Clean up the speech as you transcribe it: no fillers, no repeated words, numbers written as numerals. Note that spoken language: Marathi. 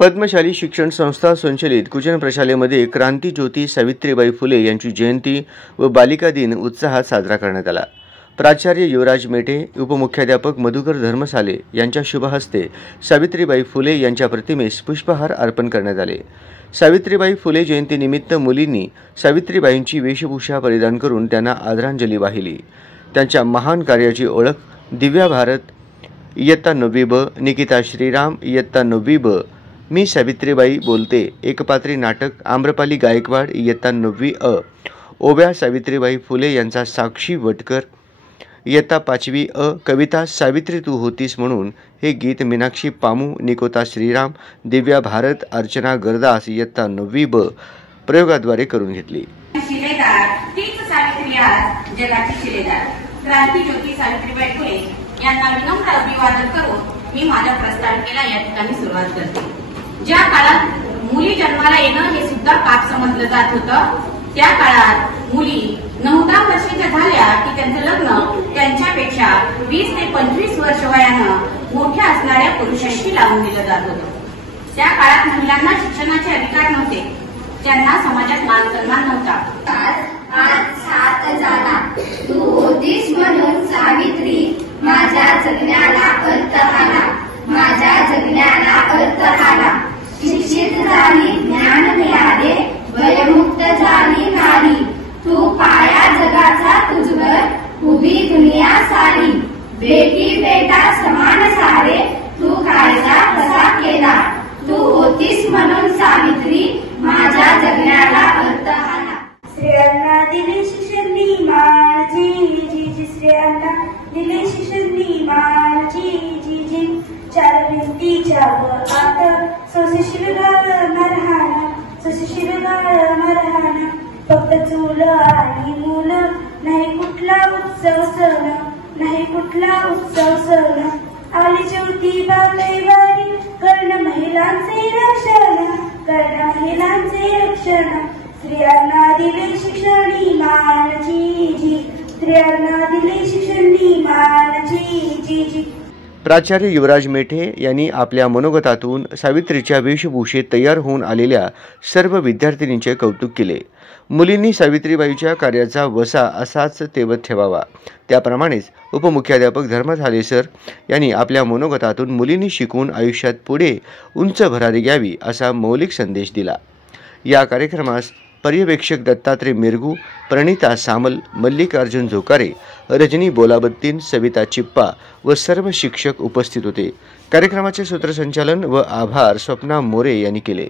पद्मशाली शिक्षण संस्था संचलित कुचन प्रशालेमध्ये क्रांती ज्योती सावित्रीबाई फुले यांची जयंती व बालिका दिन उत्साहात साजरा करण्यात आला। प्राचार्य युवराज मेटे, उपमुख्याध्यापक मधुकर धर्मसाले यांच्या शुभ हस्ते सावित्रीबाई फुले यांच्या प्रतिमेस पुष्पहार अर्पण करण्यात आले। सावित्रीबाई फुले जयंतीनिमित्त मुलींनी सावित्रीबाईंची वेशभूषा परिधान करून त्यांना आदरांजली वाहिली। त्यांच्या महान कार्याची ओळख दिव्या भारत इयत्ता 9वी ब, निकिता श्रीराम इयत्ता 9वी ब, मी सावित्रीबाई बोलते एकपात्री नाटक, आम्रपाली गायकवाड इयत्ता 9वी अ, ओव्या सावित्रीबाई फुले यांचा साक्षी वटकर इयत्ता 5वी अ, कविता सावित्री तू होतीस म्हणून हे गीत मीनाक्षी पामू, निकोता श्रीराम, दिव्या भारत, अर्चना गरदास इयत्ता 9वी ब प्रयोगाद्वारे करून घेतली। क्रांती ज्योती सावित्रीबाई फुले यांना विनम्र अभिवादन करून मी माझ्या प्रस्तावनेला या ठिकाणी सुरुवात करते। ज्या काळात मुली जन्माला येणं हे सुद्धा पाप समजलं जात होतं, त्या काळात मुली 9-10 वर्षाच्या झाल्या की त्यांचं लग्न त्यांच्यापेक्षा 20 ते 25 वर्ष वयानं मोठ्या असणाऱ्या पुरुषांशी लावून दिलं जात होतं। त्या काळात महिलांना शिक्षणाचे अधिकार नव्हते, त्यांना समाजात मान सन्मान नव्हता। आज 7 झाला, तू होतीस म्हणून सावित्री, माझ्या जगण्याला अर्थ आला, माझ्या जगण्याला अर्थ आला। शिक्षित झाली, ज्ञान मिळाले, भयमुक्त झाली नारी, तू पाया जगाचा तुझवर उभी दुनिया सारी। बेटी बेटा समान सारे, तू कायदा कसा केला, तू होतीस म्हणून सावित्री, माझ्या जगण्याला अर्थ आला। स्त्रियांना दिले शिक्षण मान, जी जी जी, स्त्रियांना दिले शिक्षण मान, जी जी जी। 4 भिंतीच्या आत सोसशील नरहाना, सोसशील नरहाना, फक्त चूल आणि मूल, नाही कुठला उत्सव सण, नाही कुठला उत्सव सण। आली ज्योतिबाई वारी, कर्ण महिलांचे रक्षण, कर्ण महिलांचे रक्षण। स्त्रियांना दिले शिक्षण मान, जी जी, स्त्रियांना दिले शिक्षण मान, जी जी जी। प्राचार्य युवराज मेटे यांनी आपल्या मनोगतातून सावित्रीच्या वेशभूषेत तयार होऊन आलेल्या सर्व विद्यार्थिनींचे कौतुक केले। मुलींनी सावित्रीबाईच्या कार्याचा वसा असाच तेवत ठेवावा, त्याप्रमाणेच उपमुख्याध्यापक धर्मसाले सर यांनी आपल्या मनोगतातून मुलींनी शिकून आयुष्यात पुढे उंच भरारी घ्यावी असा मौलिक संदेश दिला। या कार्यक्रमास पर्यवेक्षक दत्तात्रय मिरगू, प्रणिता सामल, मल्लिकार्जुन झोकारे, रजनी बोलाबत्तीन, सविता चिप्पा व सर्व शिक्षक उपस्थित होते। कार्यक्रमाचे सूत्रसंचालन व आभार स्वप्ना मोरे यांनी केले।